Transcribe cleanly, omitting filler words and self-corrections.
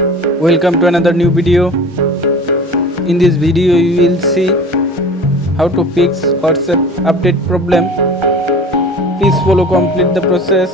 Welcome to another new video. In this video you will see how to fix WhatsApp update problem. Please follow complete the process.